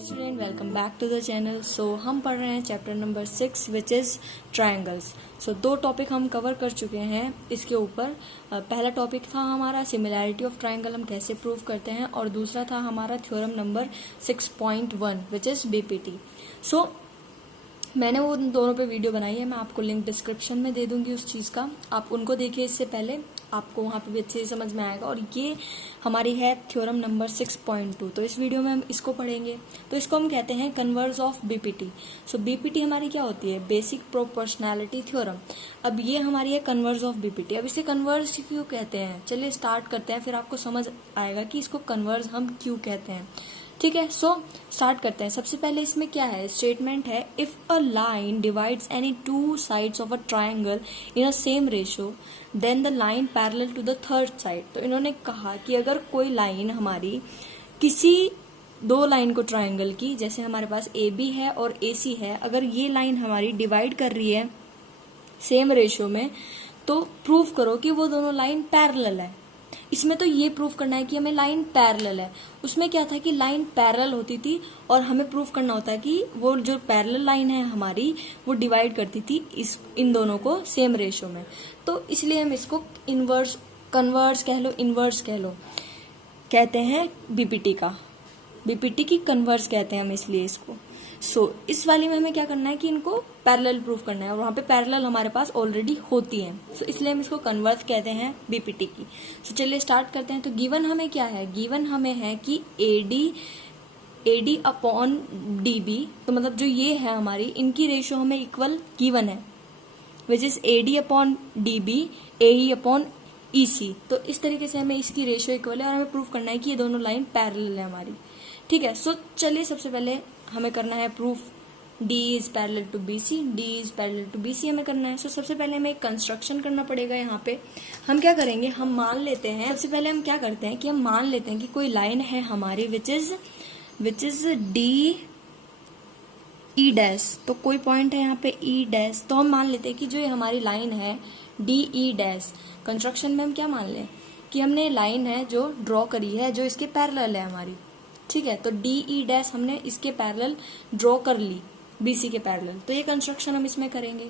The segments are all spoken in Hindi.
Student, welcome back to the channel. So हम पढ़ रहे हैं chapter number 6 which is triangles. So 2 topic हम कवर कर चुके हैं इसके ऊपर। पहला टॉपिक था हमारा सिमिलैरिटी ऑफ ट्रायंगल, हम कैसे प्रूव करते हैं, और दूसरा था हमारा theorem number 6.1 which is BPT. So मैंने वो दोनों पे वीडियो बनाई है, मैं आपको लिंक डिस्क्रिप्शन में दे दूंगी उस चीज़ का, आप उनको देखिए। इससे पहले आपको वहाँ पे भी अच्छे से समझ में आएगा। और ये हमारी है थ्योरम नंबर 6.2। तो इस वीडियो में हम इसको पढ़ेंगे। तो इसको हम कहते हैं converse of BPT. So BPT हमारी क्या होती है? Basic proportionality theorem. अब ये हमारी है कन्वर्स ऑफ बीपीटी। अब इसे कन्वर्स क्यों कहते हैं, चलिए स्टार्ट करते हैं, फिर आपको समझ आएगा कि इसको कन्वर्स हम क्यों कहते हैं। ठीक है, सो स्टार्ट करते हैं। सबसे पहले इसमें क्या है, स्टेटमेंट है, if a line divides any 2 sides of a triangle in a same ratio then the line parallel to the third side. तो इन्होंने कहा कि अगर कोई लाइन हमारी किसी 2 लाइन को ट्राइंगल की, जैसे हमारे पास ए बी है और ए सी है, अगर ये लाइन हमारी डिवाइड कर रही है सेम रेशियो में, तो प्रूव करो कि वो दोनों लाइन पैरेलल है। इसमें तो ये प्रूफ करना है कि हमें लाइन पैरेलल है। उसमें क्या था कि लाइन पैरेलल होती थी और हमें प्रूफ करना होता है कि वो जो पैरेलल लाइन है हमारी वो डिवाइड करती थी इन दोनों को सेम रेशियो में। तो इसलिए हम इसको इनवर्स, कन्वर्स कह लो, इनवर्स कह लो, कहते हैं बीपीटी का। बीपीटी की कन्वर्स कहते हैं हम इसलिए इसको। सो इस वाली में हमें क्या करना है कि इनको पैरेलल प्रूफ करना है, और वहां पे पैरेलल हमारे पास ऑलरेडी होती है। सो इसलिए हम इसको कन्वर्स कहते हैं बीपीटी की। सो चलिए स्टार्ट करते हैं। तो गिवन हमें क्या है, गिवन हमें है कि एडी अपॉन डीबी, तो मतलब जो ये है हमारी, इनकी रेशियो हमें इक्वल गिवन है, which is AD upon DB AE upon EC. तो इस तरीके से हमें इसकी रेशियो इक्वल है और हमें प्रूफ करना है कि ये दोनों लाइन पैरेलल है हमारी। ठीक है, सो चलिए सबसे पहले हमें करना है proof D is parallel to BC, D is parallel to BC हमें करना है। सो सबसे पहले हमें एक कंस्ट्रक्शन करना पड़ेगा। यहाँ पे हम क्या करेंगे, हम मान लेते हैं, सबसे पहले हम क्या करते हैं कि हम मान लेते हैं कि कोई लाइन है हमारी which is D E dash. तो कोई पॉइंट है यहाँ पे E डैश, तो हम मान लेते हैं कि जो ये हमारी लाइन है D E डैश, कंस्ट्रक्शन में हम क्या मान लें कि हमने लाइन है जो ड्रॉ करी है जो इसके पैरेलल है हमारी। ठीक है, तो डी ई डैश हमने इसके पैरेलल ड्रॉ कर ली, बीसी के पैरेलल। तो ये कंस्ट्रक्शन हम इसमें करेंगे।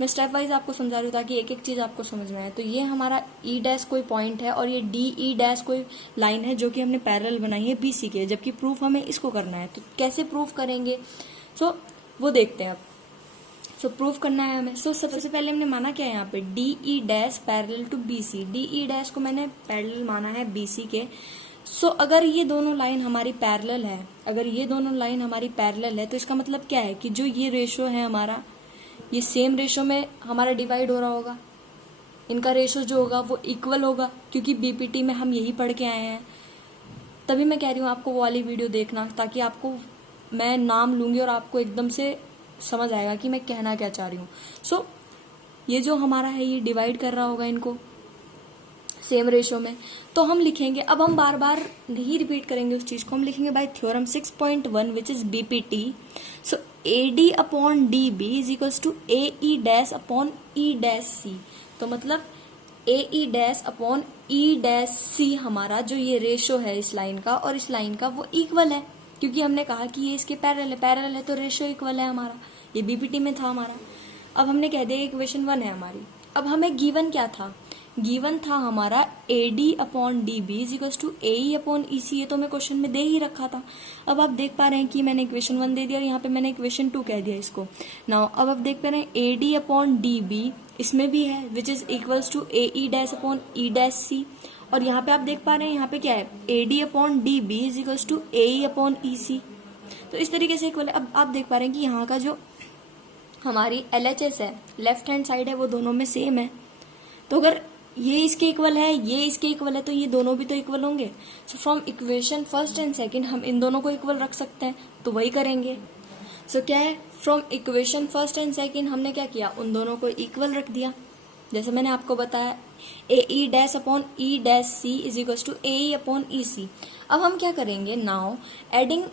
मैं स्टेप वाइज आपको समझा रही हूँ ताकि एक एक चीज आपको समझ में आए। तो ये हमारा ई डैश कोई पॉइंट है और ये डी ई डैश कोई लाइन है जो कि हमने पैरेलल बनाई है बीसी के, जबकि प्रूफ हमें इसको करना है। तो कैसे प्रूफ करेंगे, सो वो देखते हैं अब। सो प्रूफ करना है हमें। सो सबसे पहले हमने माना क्या है यहाँ पे, D E dash parallel to BC. D E dash को मैंने पैरेलल माना है बीसी के। सो अगर ये दोनों लाइन हमारी पैरेलल है, अगर ये दोनों लाइन हमारी पैरेलल है, तो इसका मतलब क्या है कि जो ये रेशियो है हमारा, ये सेम रेशियो में हमारा डिवाइड हो रहा होगा। इनका रेशियो जो होगा वो इक्वल होगा, क्योंकि बीपीटी में हम यही पढ़ के आए हैं। तभी मैं कह रही हूँ आपको वो वाली वीडियो देखना, ताकि आपको मैं नाम लूंगी और आपको एकदम से समझ आएगा कि मैं कहना क्या चाह रही हूँ। सो ये जो हमारा है ये डिवाइड कर रहा होगा इनको सेम रेशियो में। तो हम लिखेंगे, अब हम बार बार नहीं रिपीट करेंगे उस चीज को, हम लिखेंगे by theorem 6.1 which is BPT. So AD upon D B is equals to A E dash upon E dash C. तो मतलब A E dash upon E dash C हमारा जो ये रेशियो है इस लाइन का और इस लाइन का, वो इक्वल है, क्योंकि हमने कहा कि ये इसके पैरेलल है तो रेशियो इक्वल है हमारा। ये बीपीटी में था हमारा। अब हमने कह दिया इक्वेशन 1 है हमारी। अब हमें गिवन क्या था, गिवन था हमारा AD upon D B is equals to A upon E C. ये तो मैं क्वेश्चन में दे ही रखा था। अब आप देख पा रहे हैं कि मैंने इक्वेशन 1 दे दिया और यहाँ पे मैंने इक्वेशन 2 कह दिया इसको। नाउ अब आप देख पा रहे हैं एडी अपॉन डी बी इसमें भी है which is equals to A E dash upon E dash C. और यहाँ पे आप देख पा रहे हैं यहाँ पे क्या है, AD upon D B is equals to A upon E C. तो इस तरीके से इक्वल है। अब आप देख पा रहे हैं कि यहाँ का जो हमारी LHS है, लेफ्ट हैंड साइड है, वो दोनों में सेम है। तो अगर ये इसके इक्वल है, ये इसके इक्वल है, तो ये दोनों भी तो इक्वल होंगे। So from equation first and second हम इन दोनों को इक्वल रख सकते हैं, तो वही करेंगे। सो क्या है, from equation first and second हमने क्या किया, उन दोनों को इक्वल रख दिया, जैसे मैंने आपको बताया A E dash upon E dash C is equal to A upon E C. अब हम क्या करेंगे, now adding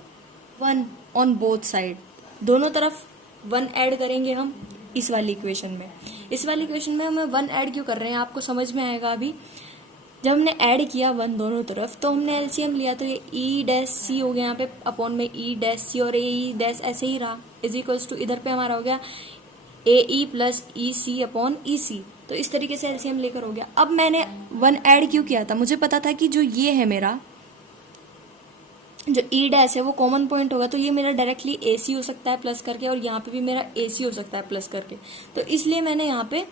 1 on both side, दोनों तरफ 1 ऐड करेंगे हम इस वाली इक्वेशन में। इस वाली इक्वेशन में हम 1 ऐड क्यों कर रहे हैं आपको समझ में आएगा अभी। जब हमने ऐड किया 1 दोनों तरफ तो हमने एलसीएम लिया, तो ये ई डैश सी हो गया यहाँ पे अपॉन में ई डैश सी, और ए ई डैश ऐसे ही रहा इज इक्वल्स टू इधर पे हमारा हो गया ए ई प्लस ई सी अपॉन ई सी। तो इस तरीके से एलसीएम लेकर हो गया। अब मैंने 1 ऐड क्यों किया था, मुझे पता था कि जो ये है मेरा जो ई डैश है वो कॉमन पॉइंट होगा, तो ये मेरा डायरेक्टली ए सी हो सकता है प्लस करके, और यहाँ पे भी मेरा ए सी हो सकता है प्लस करके, तो इसलिए मैंने यहाँ पे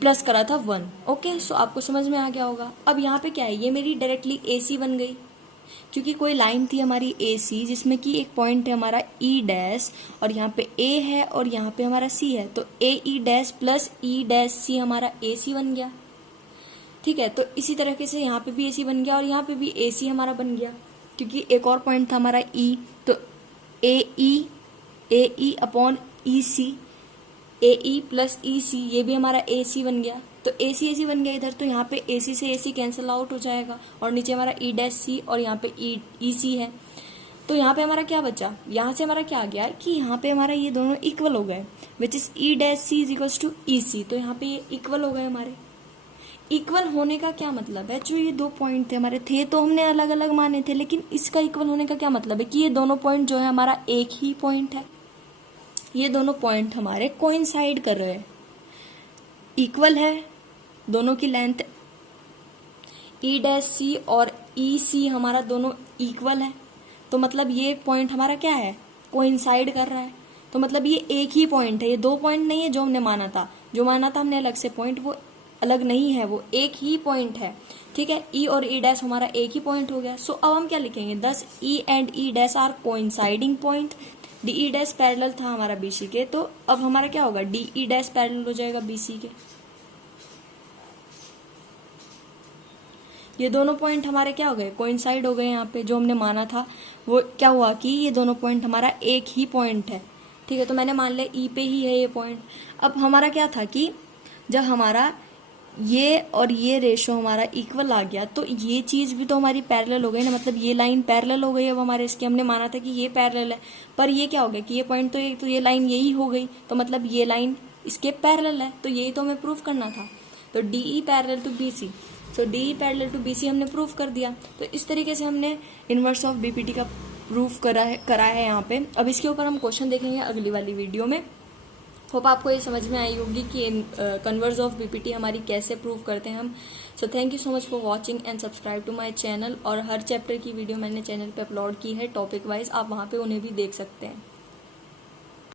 प्लस करा था 1। ओके, सो आपको समझ में आ गया होगा। अब यहाँ पे क्या है, ये मेरी डायरेक्टली ए सी बन गई, क्योंकि कोई लाइन थी हमारी ए सी जिसमें कि एक पॉइंट है हमारा ई डैश, और यहाँ पे ए है और यहाँ पे हमारा सी है, तो A E dash plus E dash C हमारा ए सी बन गया। ठीक है, तो इसी तरीके से यहाँ पे भी ए सी बन गया और यहाँ पे भी ए सी हमारा बन गया, क्योंकि एक और पॉइंट था हमारा ई, तो A E upon E C, A E plus E C, ये भी हमारा ए सी बन गया। तो ए सी बन गया इधर, तो यहाँ पे ए सी से ए सी कैंसिल आउट हो जाएगा, और नीचे हमारा ई डैश सी और यहाँ पे ई सी है। तो यहाँ पे हमारा क्या बचा, यहाँ से हमारा क्या आ गया कि यहाँ पे हमारा ये दोनों इक्वल हो गए, which is E dash C is equals to E C. तो यहाँ पे ये इक्वल हो गए हमारे। इक्वल होने का क्या मतलब है, जो ये 2 पॉइंट थे हमारे, थे तो हमने अलग अलग माने थे, लेकिन इसका इक्वल होने का क्या मतलब है कि ये दोनों पॉइंट जो है हमारा एक ही पॉइंट है, ये दोनों पॉइंट हमारे कोइंसाइड कर रहे हैं, इक्वल है, दोनों की लेंथ ई डैश सी और ई सी हमारा दोनों इक्वल है, तो मतलब ये पॉइंट हमारा क्या है, कोइंसाइड कर रहा है, तो मतलब ये एक ही पॉइंट है, ये 2 पॉइंट नहीं है जो हमने माना था, जो माना था हमने अलग से पॉइंट, वो अलग नहीं है, वो एक ही पॉइंट है। ठीक है, ई और ई डैश हमारा एक ही पॉइंट हो गया। सो अब हम क्या लिखेंगे, thus E and E dash are coinciding point, D E dash parallel था हमारा बीसी के, तो अब हमारा क्या होगा, डी ई डैश पैरेलल हो जाएगा बीसी के। ये दोनों पॉइंट हमारे क्या हो गए, कोइंसाइड हो गए। यहाँ पे जो हमने माना था वो क्या हुआ कि ये दोनों पॉइंट हमारा एक ही पॉइंट है। ठीक है, तो मैंने मान लिया ई पे ही है ये पॉइंट। अब हमारा क्या था कि जब हमारा ये और ये रेशो हमारा इक्वल आ गया, तो ये चीज भी तो हमारी पैरेलल हो गई ना, मतलब ये लाइन पैरेलल हो गई अब हमारे इसके, हमने माना था कि ये पैरेलल है, पर ये क्या हो गया कि ये पॉइंट तो ये लाइन यही हो गई, तो मतलब ये लाइन इसके पैरेलल है, तो यही तो हमें प्रूफ करना था। तो DE parallel to BC, so DE parallel to BC हमने प्रूफ कर दिया। तो इस तरीके से हमने इनवर्स ऑफ बीपीटी का प्रूफ करा है यहाँ पे। अब इसके ऊपर हम क्वेश्चन देखेंगे अगली वाली वीडियो में। होप आपको ये समझ में आई होगी कि कन्वर्स ऑफ बीपीटी हमारी कैसे प्रूव करते हैं हम। So thank you so much for watching and subscribe to my channel. और हर चैप्टर की वीडियो मैंने चैनल पे अपलोड की है टॉपिक वाइज, आप वहाँ पे उन्हें भी देख सकते हैं।